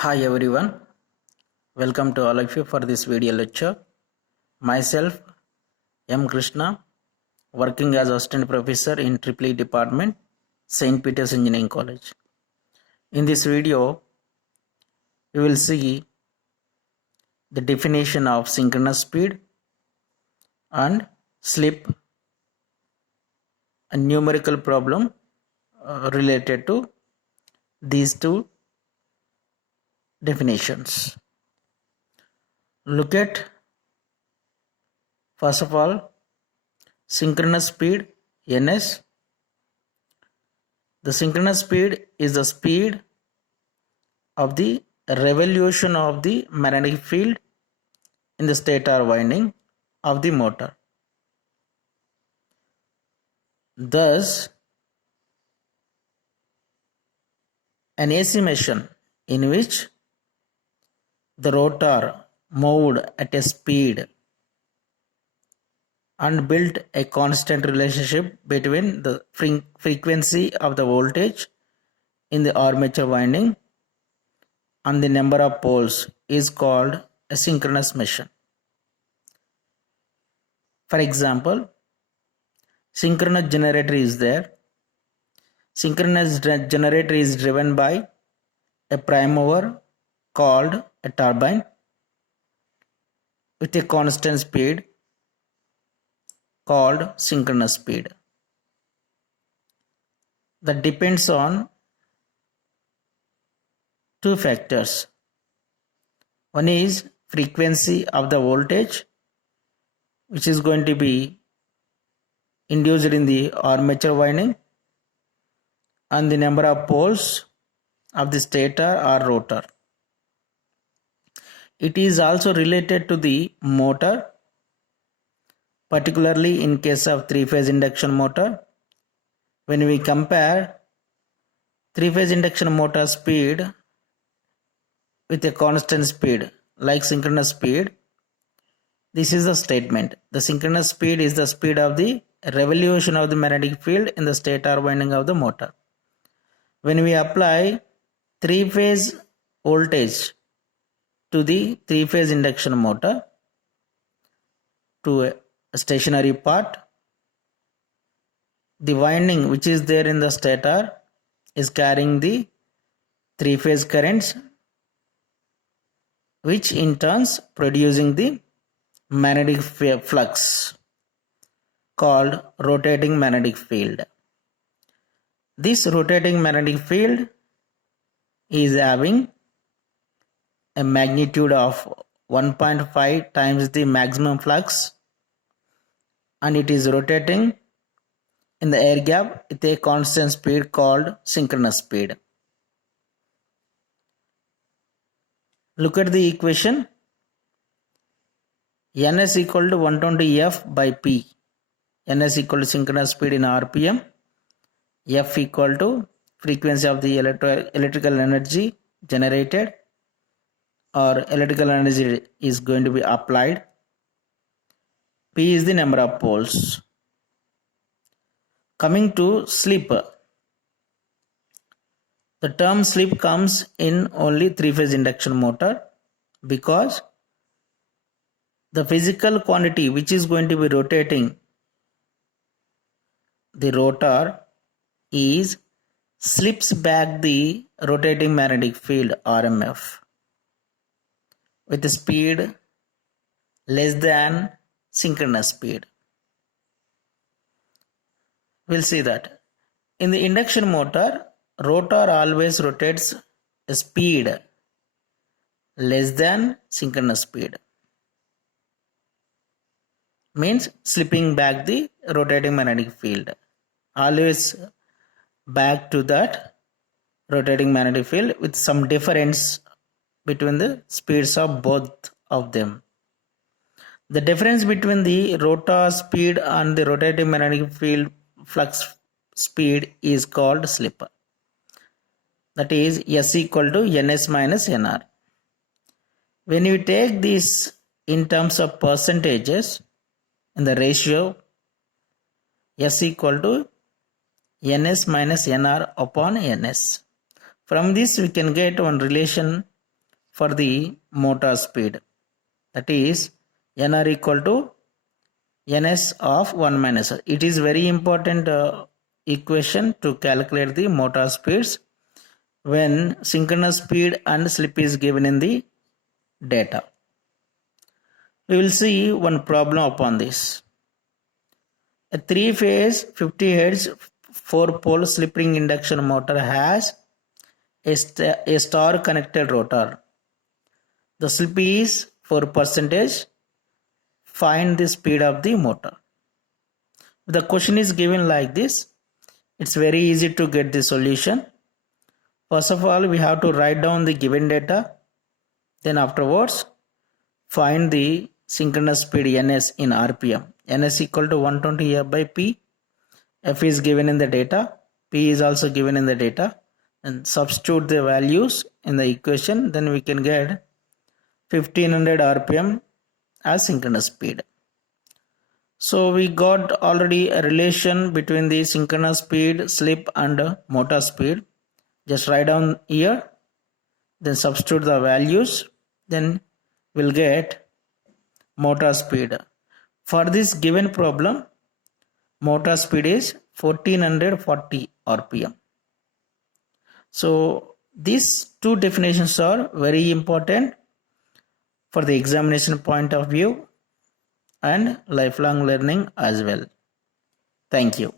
Hi everyone, welcome to all of you for this video lecture. Myself, M. Krishna, working as Assistant Professor in EEE Department, St. Peter's Engineering College. In this video, we will see the definition of synchronous speed and slip, a numerical problem related to these two definitions. Look at, first of all, synchronous speed, ns. The synchronous speed is the speed of the revolution of the magnetic field in the stator winding of the motor. Thus, an AC machine in which the rotor moved at a speed and built a constant relationship between the frequency of the voltage in the armature winding and the number of poles is called a synchronous machine. For example, synchronous generator is there. Synchronous generator is driven by a prime mover called a turbine with a constant speed called synchronous speed. That depends on two factors. One is frequency of the voltage, which is going to be induced in the armature winding, and the number of poles of the stator or rotor. It is also related to the motor, particularly in case of three-phase induction motor. When we compare three-phase induction motor speed with a constant speed like synchronous speed, this is the statement. The synchronous speed is the speed of the revolution of the magnetic field in the stator winding of the motor. When we apply three-phase voltage to the three-phase induction motor to a stationary part, the winding which is there in the stator is carrying the three-phase currents, which in turns producing the magnetic flux called rotating magnetic field. This rotating magnetic field is having a magnitude of 1.5 times the maximum flux, and it is rotating in the air gap with a constant speed called synchronous speed. Look at the equation. Ns equal to 120 F by P. Ns equal to synchronous speed in RPM. F equal to frequency of the electrical energy generated or electrical energy is going to be applied. P is the number of poles. Coming to slip. The term slip comes in only three-phase induction motor because the physical quantity which is going to be rotating the rotor is slips back the rotating magnetic field RMF with a speed less than synchronous speed. We'll see that. In the induction motor, rotor always rotates a speed less than synchronous speed. Means slipping back the rotating magnetic field. Always back to that rotating magnetic field with some difference between the speeds of both of them. The difference between the rotor speed and the rotating magnetic field flux speed is called slip. That is S equal to Ns minus Nr. When you take this in terms of percentages in the ratio, S equal to Ns minus Nr upon Ns. From this we can get one relation for the motor speed. That is nr equal to ns of 1 minus r. It is very important equation to calculate the motor speeds when synchronous speed and slip is given in the data. We will see one problem upon this. A 3-phase 50 Hz 4-pole slip ring induction motor has a star connected rotor. The slip is 4%. Find the speed of the motor. The question is given like this. It's very easy to get the solution. First of all, we have to write down the given data. Then afterwards, find the synchronous speed ns in rpm. Ns equal to 120 f by p. F is given in the data. P is also given in the data. And substitute the values in the equation. Then we can get 1500 rpm as synchronous speed. So we got already a relation between the synchronous speed, slip and motor speed. Just write down here, then substitute the values, then we'll get motor speed. For this given problem, motor speed is 1440 rpm. So these two definitions are very important for the examination point of view and lifelong learning as well. Thank you.